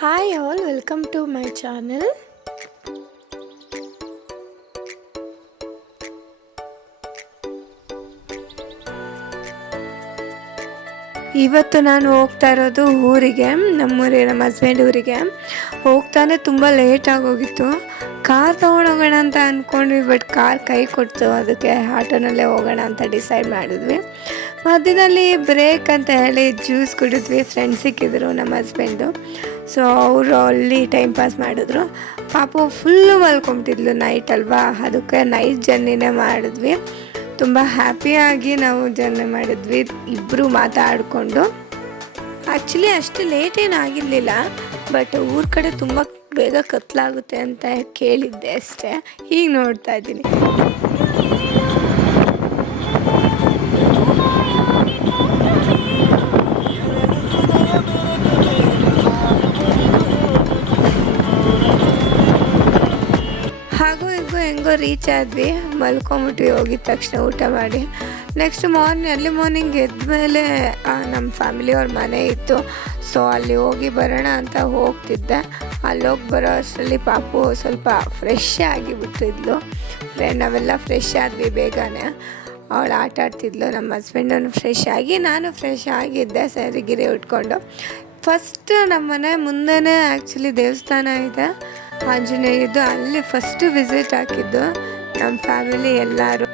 Hi all, welcome to my channel. ಇವತ್ತು ನಾನು ಹೋಗ್ತಾ ಇರೋದು ಊರಿಗೆ, ನಮ್ಮ ಹಸ್ಬೆಂಡ್ ಊರಿಗೆ. ಹೋಗ್ತಾನೆ ತುಂಬ ಲೇಟ್ ಆಗೋಗಿತ್ತು. ಕಾರ್ ತೊಗೊಂಡೋಗೋಣ ಅಂತ ಅಂದ್ಕೊಂಡ್ವಿ, ಬಟ್ ಕಾರ್ ಕೈ ಕೊಡ್ತು. ಅದಕ್ಕೆ ಆಟೋನಲ್ಲೇ ಹೋಗೋಣ ಅಂತ ಡಿಸೈಡ್ ಮಾಡಿದ್ವಿ. ಮಧ್ಯದಲ್ಲಿ ಬ್ರೇಕ್ ಅಂತ ಹೇಳಿ ಜ್ಯೂಸ್ ಕುಡಿದ್ವಿ. ಫ್ರೆಂಡ್ಸ್ ಸಿಕ್ಕಿದ್ರು ನಮ್ಮ ಹಸ್ಬೆಂಡು. ಸೊ ಅವರು ಅಲ್ಲಿ ಟೈಮ್ ಪಾಸ್ ಮಾಡಿದ್ರು. ಪಾಪು ಫುಲ್ಲು ಮಲ್ಕೊಂಬಿಟ್ಟಿದ್ಲು, ನೈಟ್ ಅಲ್ವಾ, ಅದಕ್ಕೆ ನೈಟ್ ಜರ್ನಿನೇ ಮಾಡಿದ್ವಿ. ತುಂಬ ಹ್ಯಾಪಿಯಾಗಿ ನಾವು ಜರ್ನಿ ಮಾಡಿದ್ವಿ, ಇಬ್ಬರು ಮಾತಾಡಿಕೊಂಡು. ಆ್ಯಕ್ಚುಲಿ ಅಷ್ಟು ಲೇಟ್ ಏನು ಆಗಿರಲಿಲ್ಲ, ಬಟ್ ಊರ ಕಡೆ ತುಂಬ ಬೇಗ ಕತ್ಲಾಗುತ್ತೆ ಅಂತ ಕೇಳಿದ್ದೆ ಅಷ್ಟೇ. ಈಗ ನೋಡ್ತಾ ಇದ್ದೀನಿ. ಹಾಗೂ ಹೆಂಗೋ ರೀಚ್ ಆದ್ವಿ. ಮಲ್ಕೊಂಬಿಟ್ವಿ ಹೋಗಿದ ತಕ್ಷಣ ಊಟ ಮಾಡಿ. ನೆಕ್ಸ್ಟ್ ಅರ್ಲಿ ಮಾರ್ನಿಂಗ್ ಎದ್ಮೇಲೆ ನಮ್ಮ ಫ್ಯಾಮಿಲಿಯವ್ರ ಮನೆ ಇತ್ತು. ಸೊ ಅಲ್ಲಿ ಹೋಗಿ ಬರೋಣ ಅಂತ ಹೋಗ್ತಿದ್ದೆ. ಅಲ್ಲಿ ಹೋಗಿ ಬರೋ ಅಷ್ಟರಲ್ಲಿ ಪಾಪು ಸ್ವಲ್ಪ ಫ್ರೆಶ್ ಆಗಿಬಿಟ್ಟಿದ್ಲು. ನಾವೆಲ್ಲ ಫ್ರೆಶ್ ಆದ್ವಿ ಬೇಗನೆ. ಅವಳು ಆಟ ಆಡ್ತಿದ್ಲು. ನಮ್ಮ ಹಸ್ಬೆಂಡನ್ನು ಫ್ರೆಶ್ ಆಗಿ, ನಾನು ಫ್ರೆಶ್ ಆಗಿದ್ದೆ, ಸರಿಗಿರಿ ಉಟ್ಕೊಂಡು. ಫಸ್ಟ್ ನಮ್ಮ ಮನೆ ಮುಂದೆನೇ ಆ್ಯಕ್ಚುಲಿ ದೇವಸ್ಥಾನ ಇದೆ, ಆಂಜನೇಯದ್ದು. ಅಲ್ಲಿ ಫಸ್ಟ್ ವಿಸಿಟ್ ಹಾಕಿದ್ದು ನಮ್ಮ ಫ್ಯಾಮಿಲಿ ಎಲ್ಲರೂ.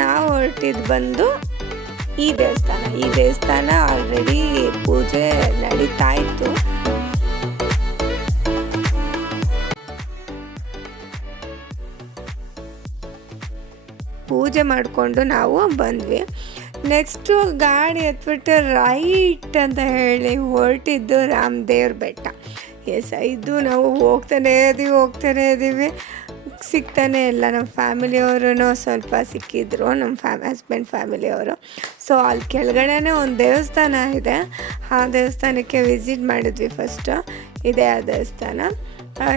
ನಾವು ಹೊರಟಿದ್ದು ಬಂದು ಈ ದೇವಸ್ಥಾನ ಆಲ್ರೆಡಿ ಪೂಜೆ ನಡೀತಾ ಇತ್ತು. ಪೂಜೆ ಮಾಡಿಕೊಂಡು ನಾವು ಬಂದ್ವಿ. ನೆಕ್ಸ್ಟು ಗಾಡಿ ಎತ್ಬಿಟ್ಟು ರೈಟ್ ಅಂತ ಹೇಳಿ ಹೊರಟಿದ್ದು ರಾಮದೇವ್ರ ಬೆಟ್ಟ. ಇದು ನಾವು ಹೋಗ್ತಾನೇ ಇದ್ದೀವಿ, ಸಿಗ್ತಾನೆ ಇಲ್ಲ. ನಮ್ಮ ಫ್ಯಾಮಿಲಿಯವರು ಸ್ವಲ್ಪ ಸಿಕ್ಕಿದ್ರು, ನಮ್ಮ ಹಸ್ಬೆಂಡ್ ಫ್ಯಾಮಿಲಿಯವರು. ಸೊ ಅಲ್ಲಿ ಕೆಳಗಡೆನೇ ಒಂದು ದೇವಸ್ಥಾನ ಇದೆ. ಆ ದೇವಸ್ಥಾನಕ್ಕೆ ವಿಸಿಟ್ ಮಾಡಿದ್ವಿ ಫಸ್ಟು. ಇದೇ ಆ ದೇವಸ್ಥಾನ.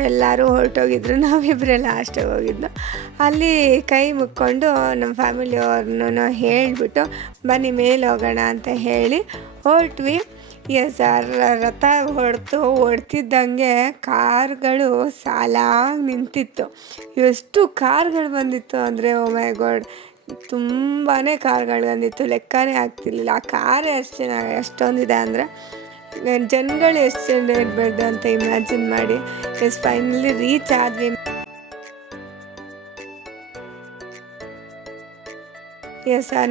ಎಲ್ಲರೂ ಹೊರಟೋಗಿದ್ರು, ನಾವಿಬ್ಬರೆಲ್ಲ ಲಾಸ್ಟಾಗಿ ಹೋಗಿದ್ದು. ಅಲ್ಲಿ ಕೈ ಮುಕ್ಕೊಂಡು ನಮ್ಮ ಫ್ಯಾಮಿಲಿಯವ್ರನ್ನೂ ಹೇಳಿಬಿಟ್ಟು ಬನ್ನಿ ಮೇಲೆ ಹೋಗೋಣ ಅಂತ ಹೇಳಿ ಹೊರಟ್ವಿ. ರಥ ಹೊಡ್ತಿದ್ದಂಗೆ ಕಾರ್ಗಳು ಸಾಲಾಗಿ ನಿಂತಿತ್ತು. ಎಷ್ಟು ಕಾರ್ಗಳು ಬಂದಿತ್ತು ಅಂದರೆ, ಓ ಮೈ ಗಾಡ್, ತುಂಬಾ ಕಾರ್ಗಳು ಬಂದಿತ್ತು, ಲೆಕ್ಕನೇ ಆಗ್ತಿರ್ಲಿಲ್ಲ. ಆ ಕಾರೇ ಎಷ್ಟೊಂದಿದೆ ಅಂದರೆ ಜನಗಳು ಎಷ್ಟು ಜನ ಇರಬಾರ್ದು ಅಂತ ಇಮ್ಯಾಜಿನ್ ಮಾಡಿ. ಫೈನಲಿ ರೀಚ್ ಆದ್ವಿ.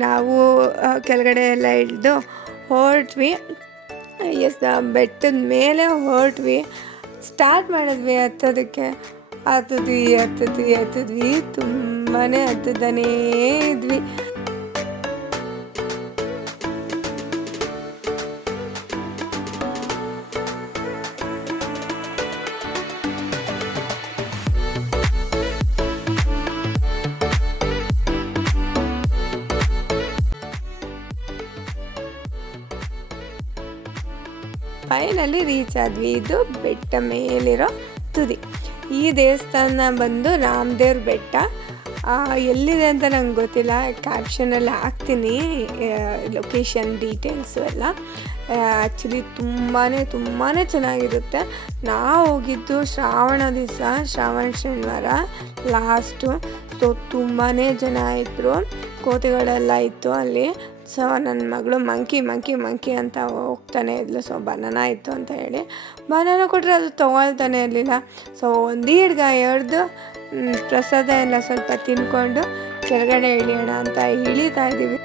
ನಾವು ಕೆಳಗಡೆ ಎಲ್ಲ ಇಳಿದು ಹೊರಟ್ವಿ. ಬೆಟ್ಟದ ಮೇಲೆ ಹೊರಟ್ವಿ. ಸ್ಟಾರ್ಟ್ ಮಾಡಿದ್ವಿ ಹತ್ತೋದಕ್ಕೆ. ಹತ್ತಿದ್ವಿ ತುಂಬಾ ಹತ್ತದನೇ ಇದ್ವಿ. ಫೈನಲಿ ರೀಚ್ ಆದ್ವಿ. ಇದು ಬೆಟ್ಟ ಮೇಲಿರೋ ತುದಿ. ಈ ದೇವಸ್ಥಾನ ಬಂದು ರಾಮದೇವ್ರ ಬೆಟ್ಟ. ಎಲ್ಲಿದೆ ಅಂತ ನಂಗೆ ಗೊತ್ತಿಲ್ಲ, ಕ್ಯಾಪ್ಷನಲ್ಲಿ ಹಾಕ್ತೀನಿ ಲೊಕೇಶನ್ ಡೀಟೇಲ್ಸು ಎಲ್ಲ. ಆ್ಯಕ್ಚುಲಿ ತುಂಬಾ ಚೆನ್ನಾಗಿರುತ್ತೆ. ನಾವು ಹೋಗಿದ್ದು ಶ್ರಾವಣ ದಿವಸ, ಶ್ರಾವಣ ಶನಿವಾರ ಲಾಸ್ಟು. ಸೊ ತುಂಬಾ ಜನ ಇದ್ದರು, ಕೋತಿಗಳೆಲ್ಲ ಇತ್ತು ಅಲ್ಲಿ. ಸೊ ನನ್ನ ಮಗಳು ಮಂಕಿ ಅಂತ ಹೋಗ್ತಾನೆ ಇದ್ಲು. ಸೊ ಬನಾನಾ ಇತ್ತು ಅಂತ ಹೇಳಿ ಬನಾನಾ ಕೊಟ್ಟರೆ ಅದು ತೊಗೊಳ್ತಾನೆ ಇರಲಿಲ್ಲ. ಸೊ ಒಂದು ಹಿಡ್ಗ ಎಡ್ದು ಪ್ರಸಾದ ಎಲ್ಲ ಸ್ವಲ್ಪ ತಿನ್ಕೊಂಡು ಕೆಳಗಡೆ ಇಳಿಯೋಣ ಅಂತ ಇಳಿತಾ ಇದ್ದೀವಿ.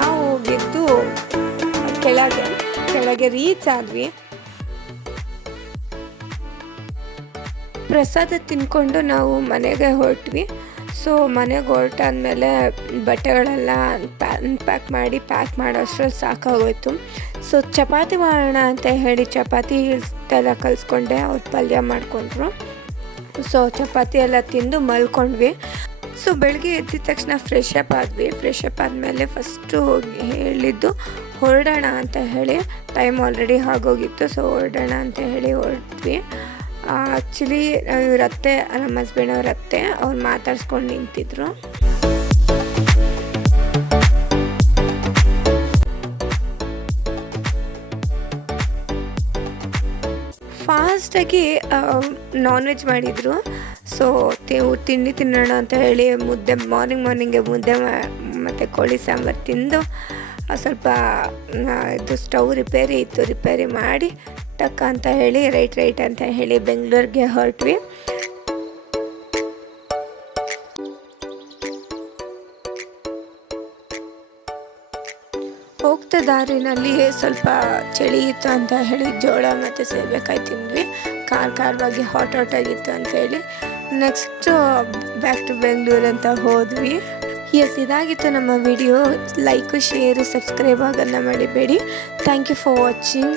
ನಾವು ಹೋಗಿದ್ದು ಕೆಳಗೆ ರೀಚ್ ಆದ್ವಿ. ಪ್ರಸಾದ ತಿನ್ಕೊಂಡು ನಾವು ಮನೆಗೆ ಹೊರಟ್ವಿ. ಸೊ ಮನೆಗೆ ಹೊರಟಾದ್ಮೇಲೆ ಬಟ್ಟೆಗಳೆಲ್ಲ ಪ್ಯಾಕ್ ಮಾಡೋಷ್ಟ್ರಲ್ಲಿ ಸಾಕಾಗೋಯ್ತು. ಸೊ ಚಪಾತಿ ಮಾಡೋಣ ಅಂತ ಹೇಳಿ ಚಪಾತಿ ಹಿಟ್ಟೆಲ್ಲ ಕಲಿಸ್ಕೊಂಡೆ. ಅವ್ರು ಪಲ್ಯ ಮಾಡಿಕೊಂಡ್ರು. ಸೊ ಚಪಾತಿ ಎಲ್ಲ ತಿಂದು ಮಲ್ಕೊಂಡ್ವಿ. ಸೊ ಬೆಳಗ್ಗೆ ಎದ್ದಿದ ತಕ್ಷಣ ಫ್ರೆಶ್ ಅಪ್ ಆದಮೇಲೆ ಫಸ್ಟು ಹೇಳಿದ್ದು ಹೊರಡೋಣ ಅಂತ ಹೇಳಿ. ಟೈಮ್ ಆಲ್ರೆಡಿ ಆಗೋಗಿತ್ತು. ಸೊ ಹೊರಡೋಣ ಅಂತ ಹೇಳಿ ಹೊರಟ್ವಿ. ಆ್ಯಕ್ಚುಲಿ ಇವರತ್ತೆ, ನಮ್ಮ ಹಸ್ಬೆಂಡ್ ಅವರತ್ತೆ, ಅವ್ರು ಮಾತಾಡ್ಸ್ಕೊಂಡು ನಿಂತಿದ್ರು. ಫಾಸ್ಟಾಗಿ ನಾನ್ ವೆಜ್ ಮಾಡಿದರು. ಸೊ ತಿಂಡಿ ತಿನ್ನೋಣ ಅಂತ ಹೇಳಿ ಮಾರ್ನಿಂಗ್ಗೆ ಮುದ್ದೆ ಮತ್ತು ಕೋಳಿ ಸಾಂಬಾರು ತಿಂದು ಸ್ವಲ್ಪ ಇದು ಸ್ಟವ್ ರಿಪೇರಿ ಮಾಡಿ ಟಕ್ ಅಂತ ಹೇಳಿ ರೈಟ್ ಅಂತ ಹೇಳಿ ಬೆಂಗಳೂರಿಗೆ ಹೊರಟ್ವಿ. ಹೋಗ್ತಾ ದಾರಿನಲ್ಲಿ ಸ್ವಲ್ಪ ಚಳಿ ಇತ್ತು ಅಂತ ಹೇಳಿ ಜೋಳ ಮತ್ತು ಸೇಬೆಕಾಯಿ ತಿಂದ್ವಿ. ಖಾರವಾಗಿ ಹಾಟ್ ಆಗಿತ್ತು ಅಂತ ಹೇಳಿ ನೆಕ್ಸ್ಟು ಬ್ಯಾಕ್ ಟು ಬೆಂಗಳೂರು ಅಂತ ಹೋದ್ವಿ. ಇದಾಗಿತ್ತು ನಮ್ಮ ವಿಡಿಯೋ. ಲೈಕು, ಶೇರು, ಸಬ್ಸ್ಕ್ರೈಬ್ ಆಗೋದನ್ನ ಮರಿಬೇಡಿ. Thank you for watching.